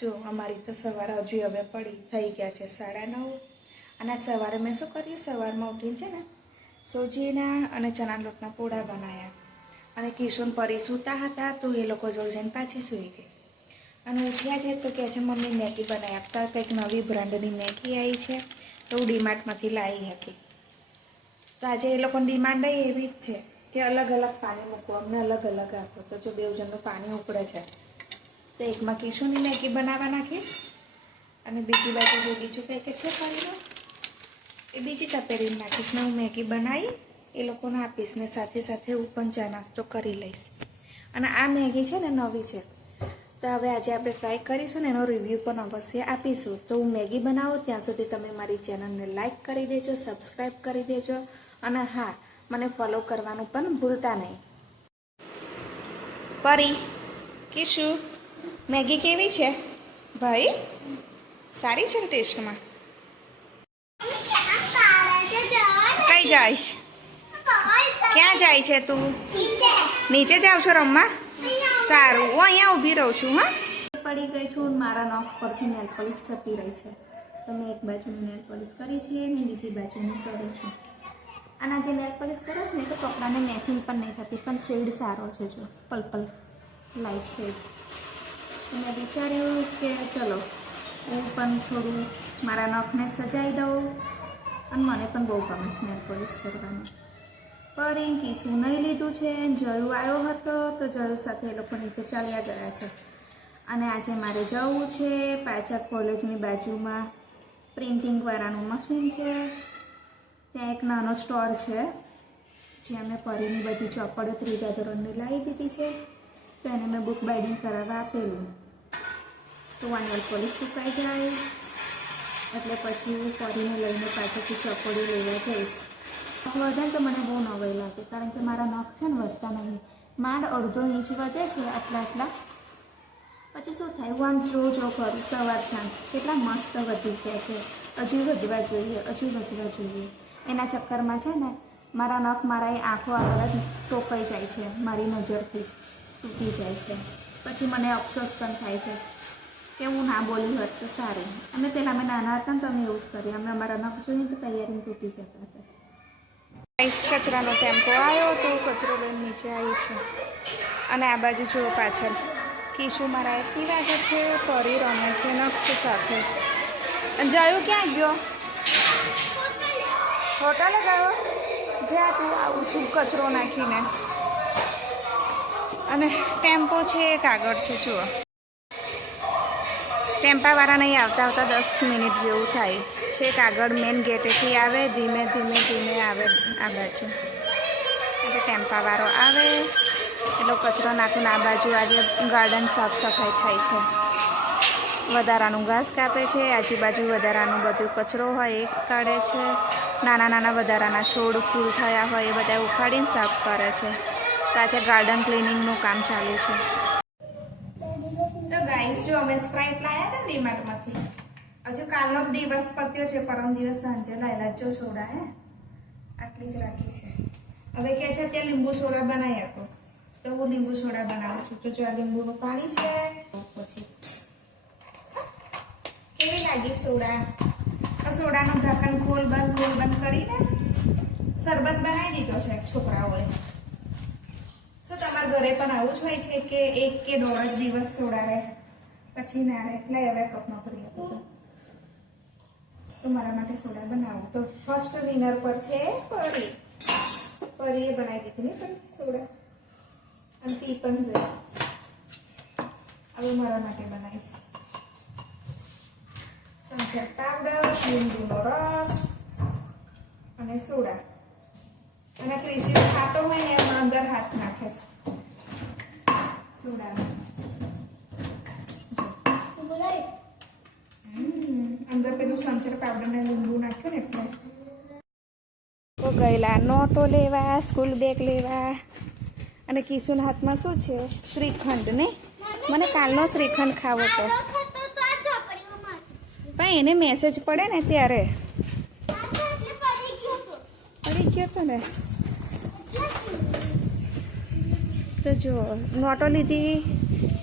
જો અમારી તો સવારે હજુ હવે પડી થઈ ગયા છે 9:30 અને સવારે મેં શું કર્યું સવારમાં ઉઠીને છે ને સોજીના અને ચણા લોટના પોળા બનાવ્યા અને કિશોર પરી સૂતા હતા તો એ લોકો જોડે જઈને પાછી સૂઈ ગઈ અને ઉઠ્યા છે તો કહે છે મમ્મી મેગી બનાવી આપતા કંઈક નવી બ્રાન્ડની મેગી આવી છે તો હું ડીમાર્ટમાંથી લાવી હતી તો આજે એ લોકોની ડિમાન્ડ એવી જ છે કે અલગ અલગ પાણી મૂકો અમને અલગ અલગ આપો તો જો બે જણનું પાણી ઉકળે છે તો એકમાં કિશોરની મેગી બનાવવા નાખીશ અને બીજી બાજુ જે બીજું પેકેટ છે પાણીનું એ બીજી તપેલીમાં નાખીશ ને હું મેગી બનાવી એ લોકોને આપીશ ને સાથે સાથે હું પણ ચા નાસ્તો કરી લઈશ અને આ મેગી છે ને નવી છે તો હવે આજે આપણે ટ્રાય કરીશું ને એનો રિવ્યૂ પણ અવશ્ય આપીશું તો હું મેગી બનાવું ત્યાં સુધી તમે મારી ચેનલને લાઈક કરી દેજો સબસ્ક્રાઈબ કરી દેજો અને હા મને ફોલો કરવાનું પણ ભૂલતા નહીં પરી કિશુ મેગી કેવી છે ભાઈ સારી છે ને ટેસ્ટમાં કઈ જાય ક્યાં જાય છે તું નીચે જાવ છો રમવા સારું હું અહીંયા ઊભી રહું છું હા પડી ગઈ છું મારા નખ પરથી નેલ પોલિશ જતી રહી છે તો મેં એક બાજુની નેલ પોલિશ કરી છે અને બીજી બાજુની કરું છું અને જે નેલ પોલિશ કરીશ ને તો કપડાને મેચિંગ પણ નહીં થતી પણ શેડ સારો છે જો પર્પલ લાઇટ શેડ મેં વિચાર્યું કે ચલો હું પણ થોડું મારા નખને સજાવી દઉં અને મને પણ બહુ ગમે છે નેલ પોલિશ કરવાનું પરી કિશુ નહીં લીધું છે જયું આવ્યો હતો તો જયું સાથે એ લોકો નીચે ચાલ્યા ગયા છે અને આજે મારે જવું છે પાછા કોલેજની બાજુમાં પ્રિન્ટિંગવાળાનું મશીન છે ત્યાં એક નાનો સ્ટોર છે જ્યાં મેં પરીની બધી ચોપડીઓ 3જા ધોરણની લાવી દીધી છે તો એને મેં બુક બાઇડિંગ કરાવવા આપેલું તો નેલ પોલિશ સુકાઈ જાય એટલે પછી હું પરીને લઈને પાછળથી ચોપડીઓ લેવા જઈશ વધે તો મને બહુ નવાઈ લાગે કારણ કે મારા નખ છે ને વધતા નહીં માંડ અડધો ઇંચ વધે છે આટલા પછી શું થાય હું આમ જો કરું સવાર સાંજ કેટલા મસ્ત વધી ગયા છે હજી વધવા જોઈએ એના ચક્કરમાં છે ને મારા નખ મારા એ આંખો આગળ જ ટોકાઈ જાય છે મારી નજરથી જ તૂટી જાય છે પછી મને અફસોસ પણ થાય છે કે હું ના બોલી હોત તો સારું અમે પહેલાં અમે નાના હતા ને તો અમે એવું જ કરીએ અમે અમારા નખ જોઈએ તો તૈયારીમાં તૂટી જતા હતા કચરાનો ટેમ્પો આવ્યો તો કચરો લઈને નીચે આવી છું અને આ બાજુ જુઓ પાછળ કિશુ મારા એક્ટિવા આગળ છે પરી રમે છે નક્ષ સાથે જયું ક્યાં ગયો હોટલે ગયો જ્યાં તું આવું છું કચરો નાખીને અને ટેમ્પો છે એક આગળ છે જુઓ ટેમ્પાવાળા નહીં આવતા 10 મિનિટ જેવું થાય છેક આગળ મેઇન ગેટેથી આવે ધીમે આવે આ બાજુ એટલે ટેમ્પાવાળો આવે એટલો કચરો નાખીને આ બાજુ આજે ગાર્ડન સાફ સફાઈ થાય છે વધારાનું ઘાસ કાપે છે આજુબાજુ વધારાનું બધું કચરો હોય એ કાઢે છે નાના વધારાના છોડ ફૂલ થયા હોય એ બધા ઉખાડીને સાફ કરે છે તો આજે ગાર્ડન ક્લિનિંગનું કામ ચાલુ છે તો ગાઈસ જો અમે સ્પ્રાઇટ લાવ્યા હતા ડીમાર્ટમાંથી હજુ કાલનો દિવસ પત્યો છે પરમ દિવસ સાંજે લાયેલા જો સોડા હે આટલી જ રાખી છે હવે કહે છે ત્યાં લીંબુ સોડા બનાવી આપો તો હું લીંબુ સોડા બનાવું છું તો જો આ લીંબુનું પાણી છે પછી કેવી લાગી સોડા આ સોડાનું ઢાંકણ ખોલ બંધ કરીને શરબત બનાવી દીધો છે છોકરાઓએ શું તમારા ઘરે પણ આવું જ હોય છે કે 1 કે 1.5 દિવસ સોડા રહે પછી ના રહે એટલે હવે કપમાં ભરી આપો તો મારા માટે સોડા બનાવું તો ફર્સ્ટ વિનર પર છે પરીએ બનાવી દીધી ને પણ સોડા અને પી પણ ગઈ હવે મારા માટે બનાવીશ સંચર પાવડર લીંબુનો રસ અને સોડા અને ક્રિસ્પી ખાતો હોય ને એમાં અંદર હાથ નાખે છે સોડા અંદર પેલું સંચર પાવડર ને લીંબુ નાખ્યું ને એટલે તો ગયેલા નોટો લેવા સ્કૂલ બેગ લેવા અને કિશુના હાથમાં શું છે શ્રીખંડ ને મને કાલનો શ્રીખંડ ખાવો તો પણ એને મેસેજ પડે ને ત્યારે પડી ગયો તો ને તો જો નોટો લીધી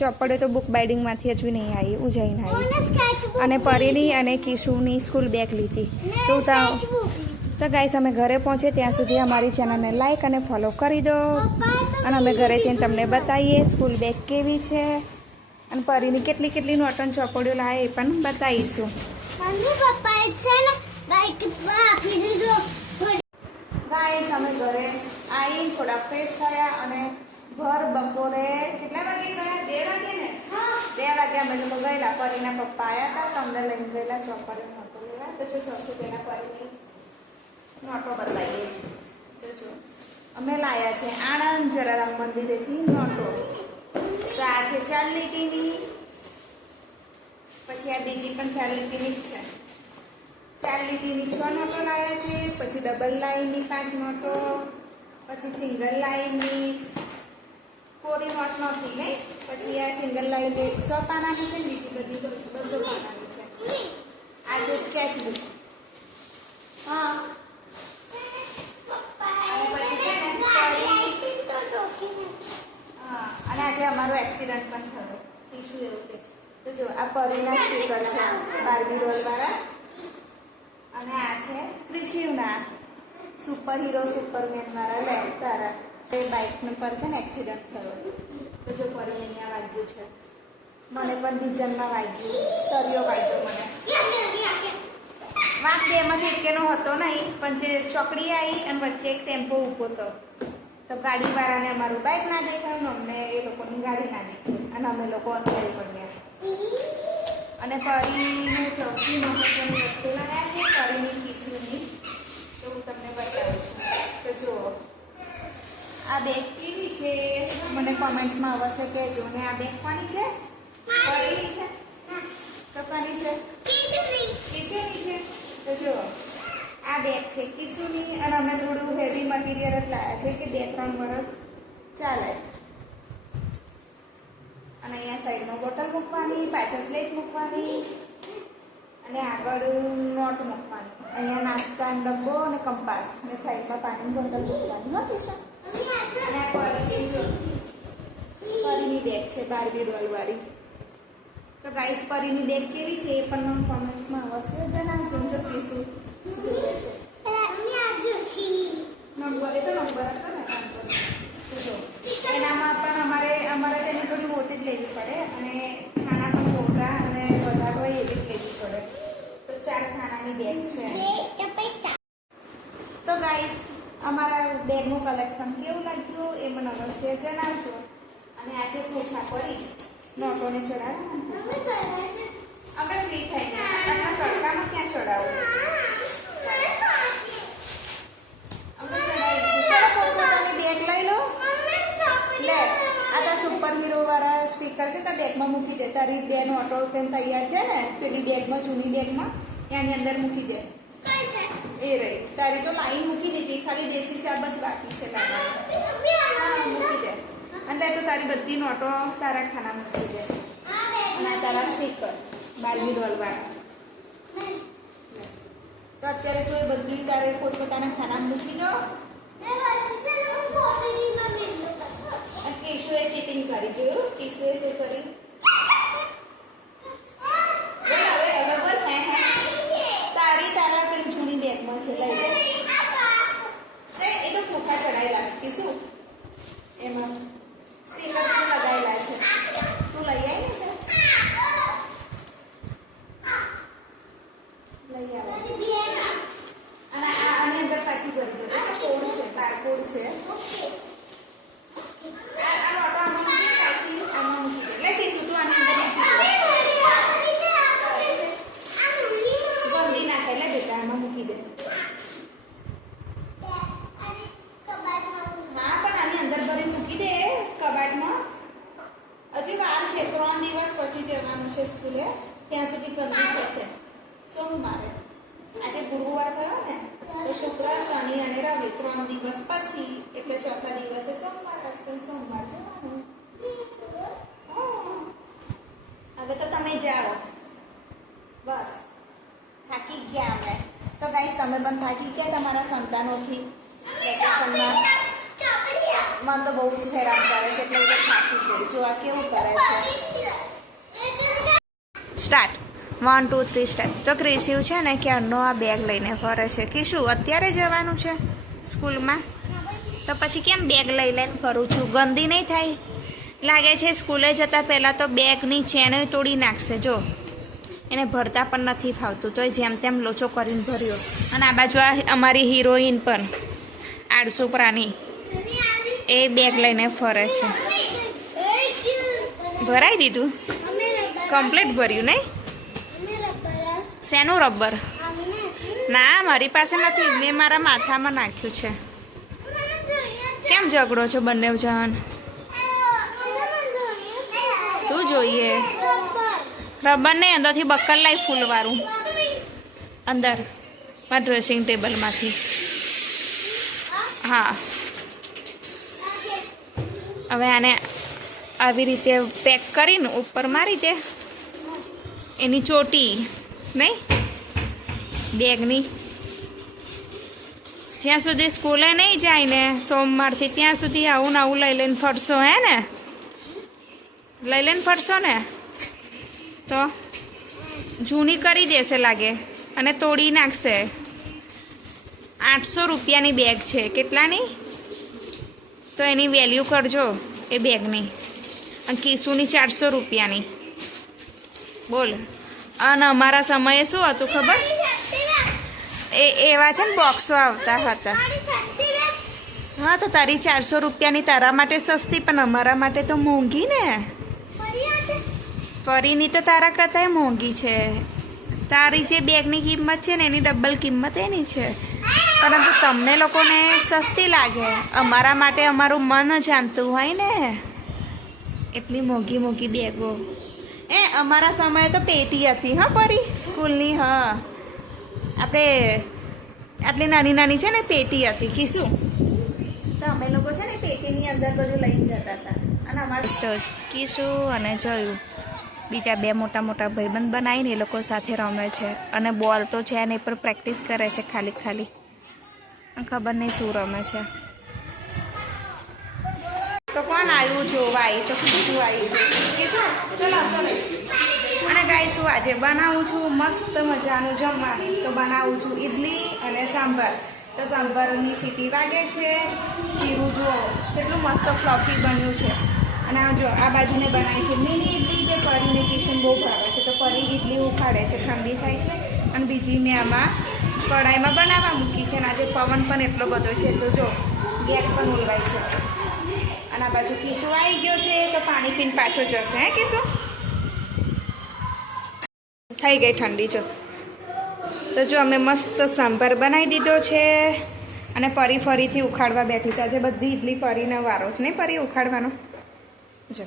ચોપડે તો બુક બાઇડિંગમાંથી હજુ નહીં આવી, ઉજાઈને આવી. અને પરીની અને કિશુની સ્કૂલ બેગ લીધી. તો ગાઈસ અમે ઘરે પહોંચે ત્યાં સુધી અમારી ચેનલને લાઈક અને ફોલો કરી દો. અને અમે ઘરે જઈને તમને બતાવીએ સ્કૂલ બેગ કેવી છે અને પરીની કેટલી કેટલી નોટન ચોપડીઓ લાવે એ પણ બતાવીશું. ગાઈસ અમે ઘરે આવી થોડા ફ્રેશ થયા અને ભર બપોરે કેટલા વાગે ગયા? 2 વાગે ને? 2 વાગે અમે લોકો ગયેલા. પરીના પપ્પા આવ્યા હતા તો અમને લઈને ગયેલા ચોપડીઓ નોટો લેવા. તો જો સૌથી પહેલા પરીની નોટો બતાવીએ. તો જો અમે લાવ્યા છે આણંદ જલારામ મંદિરેથી નોટો. તો આ છે 4 લીટીની, પછી આ બીજી પણ 4 લીટીની જ છે. 4 લીટીની 6 નોટો લાવ્યા છે, પછી ડબલ લાઈનની 5 નોટો, પછી સિંગલ લાઈનની કોરી નોટ નથી નહીં, પછી આ સિંગલ લાઈન 100 પાનાની છે, બીજી બધી 200 પાનાની છે. આ છે સ્કેચ બુક. હા અને આજે અમારો એક્સિડન્ટ પણ થયો. ઇશ્યુ એવું કે છે. તો જો આ પરીના સ્ટીકર છે બાર્બી રોલ વાળા, અને આ છે ક્રિશિવના સુપર હીરો સુપરમેન વાળા. લે તારા એ બાઇક પર છે ને એક્સિડન્ટ થયો. તો જો પરી અહીંયા વાગ્યું છે, મને પણ ડીઝલમાં વાગ્યું, સરિયો વાગ્યો મને. વાંક બેમાંથી એકેનો હતો નહીં, પણ જે ચોકડી આવી અને વચ્ચે એક ટેમ્પો ઊભો હતો તો ગાડીવાળાને અમારું બાઇક ના દેખાયું ને અમને એ લોકોની ગાડી ના દેખાઈ અને અમે લોકો અંદર પડ્યા. અને પરીને સૌથી મહત્વની વસ્તુ લાવ્યા છે પરીની કિસ્યુની, તો હું તમને બતાવું છું. તો જુઓ આ બેગ કેવી છે મને કોમેન્ટ્સમાં અવશ્ય કહેજો. ને આ બેગ કોની છે? પરીની છે. તો કોની છે? કિશુની છે. તો જુઓ આ બેગ છે કિશુની, અને અમે થોડું હેવી મટીરિયલ જ લાવ્યા છે કે 2-3 વર્ષ ચાલે. અને અહીંયા સાઈડમાં બોટલ મૂકવાની, પાછળ સ્લેટ મૂકવાની અને આગળ નોટ મૂકવાની. અહીંયા નાસ્તાનો ડબ્બો અને કંપાસ અને સાઈડમાં પાણીની બોટલ મૂકવાની. હો કિશન. અને આ પરીની બેગ છે બાર્બી ડોલ વાળી. તો ગાઈસ પરીની બેગ કેવી છે એ પણ મને કોમેન્ટ્સમાં અવશ્ય જણાવજો. જો પીશું જોઈએ છે નંબર, એ તો નંબર હશે ને. જો એનામાં પણ અમારે તેની થોડી મોટી જ લેવી પડે અને ખાના પણ મોટા અને વધારે હોય એવી જ લેવી પડે. તો 4 ખાનાની બેગ છે. તો ગાઈસ અમારા બેગનું કલેક્શન કેવું લાગ્યું એ મને અવશ્ય જણાવજો. અને આજે ખોખા પડી નોટોને ચડાવવા આપણે ફ્રી થઈ ગયા. આપણા તડકામાં ક્યાં ચડાવવું? અમે ચડાવીશું. ચાલો પોતપોતાની બેગ લઈ લો. લે આ તો સુપર હીરો વાળા સ્ટીકર છે તો બેગમાં મૂકી દે. તારી 2 નોટો પેન તૈયાર છે ને પેલી બેગમાં, જૂની બેગમાં, એની અંદર મૂકી દે. એ રહી તારી તો લાઈન મૂકી દીધી, ખાલી દેશી સાબ જ બાકી છે. હા મૂકી દે. અને તો તારી બધી નોટો તારા ખાના મૂકી દે. અને તારા સ્ટીકર બાર્બી ડોલ વાળા. તો અત્યારે તું એ બધી તારે પોતપોતાના ખાના મૂકી દો. કેશુએ ચીટિંગ કરી જોયું. કેશુએ શું કરી? તારા પેલી જૂની બેગમાં છે લઈ લે. એ તો ખોખા ચડાયેલા છે શું એમાં સ્ટીકર પણ લગાવેલા છે. તું લઈ આવી ને છે લઈ આવે. અને આની અંદર પાછી ભરી દો. કોડ છે, બારકોડ છે. આ નોટો આમાં મૂકી પાછી આમાં મૂકી દે. લે કીશું તું આની અંદર નાખી દે. ગંદી નાખે. લે બેટા આમાં મૂકી દે. હા પણ આની અંદર ભરી મૂકી દે કબાટમાં. હજી વાર છે. 3 દિવસ પછી જવાનું છે સ્કૂલે. ત્યાં સુધી ગંદી થશે. સોમવારે આજે ગુરુવાર થયો ને તો શુક્ર, શનિ અને રવિ 3 દિવસ પછી એટલે ચોથા દિવસે સોમવાર હશે. સોમવાર જવાનું. હવે તો તમે જાઓ. બસ થાકી ગયા અમે. તો ગાઈસ તમે પણ થાકી ગયા તમારા સંતાનોથી વેકેશનમાં. મને તો બહુ જ હેરાન કરે છે એટલે હું થાકી ગઈ. જો આ કેવું કરે છે. Start 1 2 3 start. તો ક્રિશિવ છે ને ક્યારનો આ બેગ લઈને ફરે છે કે શું અત્યારે જવાનું છે સ્કૂલમાં? તો પછી કેમ બેગ લઈને ફરું છું? ગંદી નહીં થાય? લાગે છે સ્કૂલે જતાં પહેલાં તો બેગની ચેન તોડી નાખશે. જો એને ભરતા પણ નથી ફાવતું તો જેમ તેમ લોચો કરીને ભર્યો. અને આ બાજુ આ અમારી હિરોઈન પણ આળસુ પ્રાણી એ બેગ લઈને ફરે છે. ભરાઈ દીધું? કમ્પ્લીટ ભર્યું નહીં? શેનું રબર? ના મારી પાસે નથી, મેં મારા માથામાં નાખ્યું છે. કેમ ઝઘડો છો બંને જણ? શું જોઈએ? રબર નહીં, અંદરથી બક્કર લાવી ફૂલવાળું. અંદર મારા ડ્રેસિંગ ટેબલમાંથી. હા હવે આને આવી રીતે પેક કરીને ઉપર મારી દે એની ચોટી નહીં બેગની. જ્યાં સુધી સ્કૂલે નહીં જાય ને સોમવારથી ત્યાં સુધી આવું ને આવું લઈ લઈને ફરશો. હે ને લઈ લઈને ફરશો ને તો જૂની કરી દેશે લાગે અને તોડી નાખશે. 800 રૂપિયાની બેગ છે. કેટલાની? તો એની વેલ્યુ કરજો એ બેગની. અને કિસુની 400 રૂપિયાની. બોલ. અને અમારા સમયે શું હતું ખબર? એવા છે ને બોક્સો આવતા હતા. હા તો તારી 400 રૂપિયાની તારા માટે સસ્તી પણ અમારા માટે તો મોંઘી ને. ફરીની તો તારા કરતાં મોંઘી છે. તારી જે બેગની કિંમત છે ને એની ડબલ કિંમત એની છે. પરંતુ તમને લોકોને સસ્તી લાગે. અમારા માટે અમારું મન જાણતું હોય ને એટલી મોંઘી મોંઘી બેગો. અમારા સમયે તો પેટી હતી હા પરી સ્કૂલની. હા આપણે આટલી નાની નાની છે ને પેટી હતી. કીશું તો અમે લોકો છે ને પેટીની અંદર બધું લઈને જતા હતા. અને અમારે કીશું અને જોયું બીજા 2 મોટા મોટા ભાઈબંધ બનાવીને એ લોકો સાથે રમે છે. અને બોલ તો છે ને એ પર પ્રેક્ટિસ કરે છે ખાલી ખાલી. ખબર નહીં શું રમે છે. તો કોણ આવ્યું જોવા? આવી તો કીધું આવ્યું કે શું? ચલો અને ગાય શું આજે બનાવું છું મસ્ત મજાનું જમવાનું. તો બનાવું છું ઈડલી અને સાંભાર. તો સાંભારની સીટી વાગે છે. જીરું જો કેટલું મસ્ત ફ્લફી બન્યું છે. અને જો આ બાજુને બનાવી છે મિની ઈડલી જે પરીને કિશન બહુ ભાવે છે. તો પરી ઈડલી ઉખાડે છે, ઠંડી થાય છે. અને બીજી મેં આમાં કઢાઈમાં બનાવવા મૂકી છે. અને આજે પવન પણ એટલો બધો છે તો જો ગેસ પણ ઓલવાય છે. અને આ બાજુ કિશું આવી ગયો છે તો પાણી પીને પાછો જશે. હે કિશું? થઈ ગઈ ઠંડી. જો તો જો અમે મસ્ત સાંભાર બનાવી દીધો છે. અને પરી ફરીથી ઉખાડવા બેઠી છે. આજે બધી ઈડલી પરીને વારો છે નહીં પરી ઉખાડવાનો. જો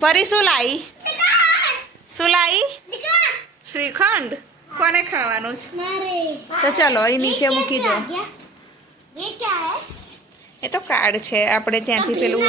પરી શું લાવી? શું લાવી? શ્રીખંડ. કોને ખાવાનું છે? તો ચલો એ નીચે મૂકી દો. એ તો કાર્ડ છે આપણે ત્યાંથી પેલું